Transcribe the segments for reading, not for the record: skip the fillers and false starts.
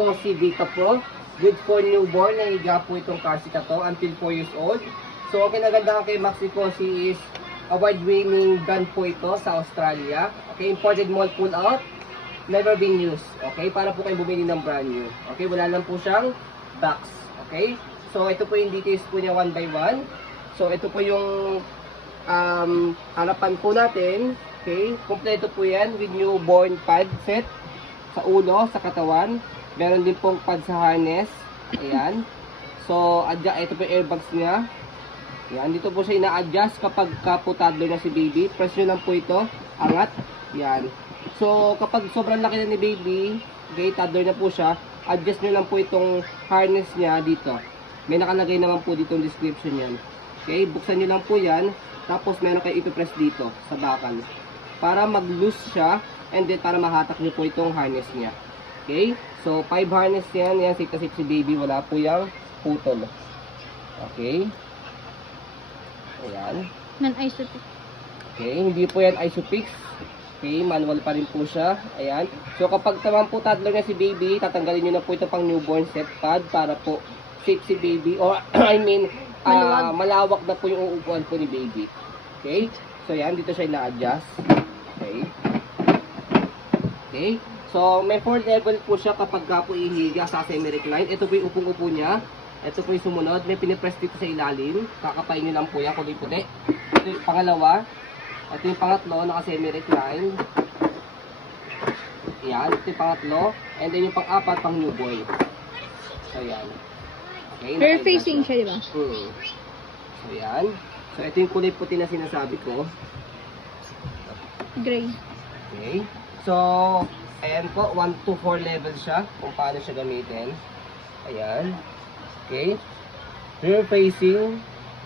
Cosi Vita Pro. Good for newborn. Nahiga po itong car seat na to until 4 years old. So, ang kinagandahan kay Maxi Cosi is award-winning brand po ito sa Australia. Okay, imported mall pull out. Never been used. Okay, para po kayo bumili ng brand new. Okay, wala lang po siyang box. Okay, so ito po yung details po niya one by one. So, ito po yung harapan po natin. Okay, kompleto po yan with newborn pad set sa ulo, sa katawan. Meron din pong pad sa harness. Ayan. So, ito po yung airbags niya. Ayan, dito po siya ina-adjust kapag po toddler na si baby. Press nyo lang po ito. Angat. Ayan. So, kapag sobrang laki na ni baby, okay, toddler na po siya, adjust nyo lang po itong harness niya dito. May nakalagay naman po dito yung description yan. Okay, buksan nyo lang po yan. Tapos meron kayo ipipress dito sa bakal. Para mag-loose siya and then para mahatak nyo po itong harness niya. Okay, so 5 harness yan. Yan, safe na safe si baby. Wala po yung putol. Okay. Ayan. Non-isotonic. Okay, hindi po yan isopix. Okay, manual pa rin po siya. Ayan. So kapag naman po toddler na si baby, tatanggalin nyo na po ito pang newborn set pad para po safe si baby. Or I mean, malawak na po yung uupuan po ni baby. Okay? So yan, dito siya ina-adjust. Okay. Okay. So may 4 level po siya kapag po ihiga sa semi-recline. Ito po yung upong-upo niya. Ito po yung sumunod. May pinipress dito sa ilalim. Kakapain nyo lang po yan, kulay puti. Ito yung pangalawa. Ito yung pangatlo, naka-semi-recline. Yan, ito yung pangatlo. And then yung pang-apat, pang newborn. So yan. Okay, Rear facing siya, di ba? So yan. So ito yung kulay puti na sinasabi ko. Gray. Okay. So, ayan po, 1 to 4 level siya kung paano siya gamitin. Ayan. Okay. Rear facing.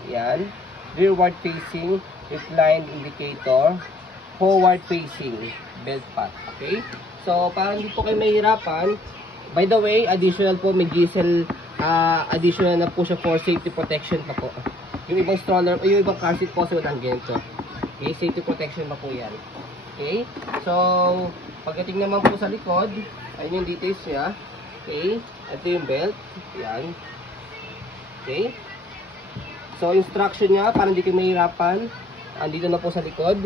Ayan. Rearward facing. Recline indicator. Forward facing. Belt path. Okay. So, para hindi po kayo mahirapan, by the way, additional po, may diesel, additional na po siya for safety protection pa po. Yung ibang stroller, yung ibang car seat po sa walang ganito. Okay, safety protection pa po yan. Okay, so, pagdating naman po sa likod, ayun yung details niya. Okay, ito yung belt. Yan. Okay. So, instruction niya, para hindi kayo mahirapan, andito na po sa likod.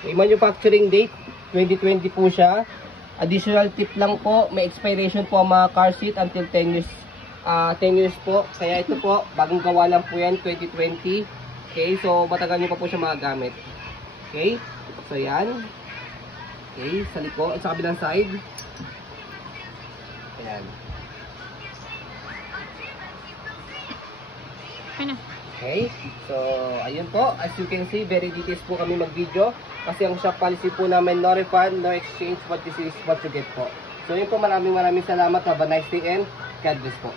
Okay, manufacturing date, 2020 po siya. Additional tip lang po, may expiration po ang mga car seat until 10 years. 10 years po. Kaya ito po, bagong gawa lang po yan, 2020. Okay, so matagal nyo pa po siya magagamit. Okay, so yan. Okay, sa likod, sa kabilang side. Ayan. Ano? Okay, so ayun po, as you can see, very details po kami mag-video. Kasi ang shop policy po namin, no refund, no exchange, what you see is what you get po. So yun po, maraming salamat. Have a nice day and God bless po.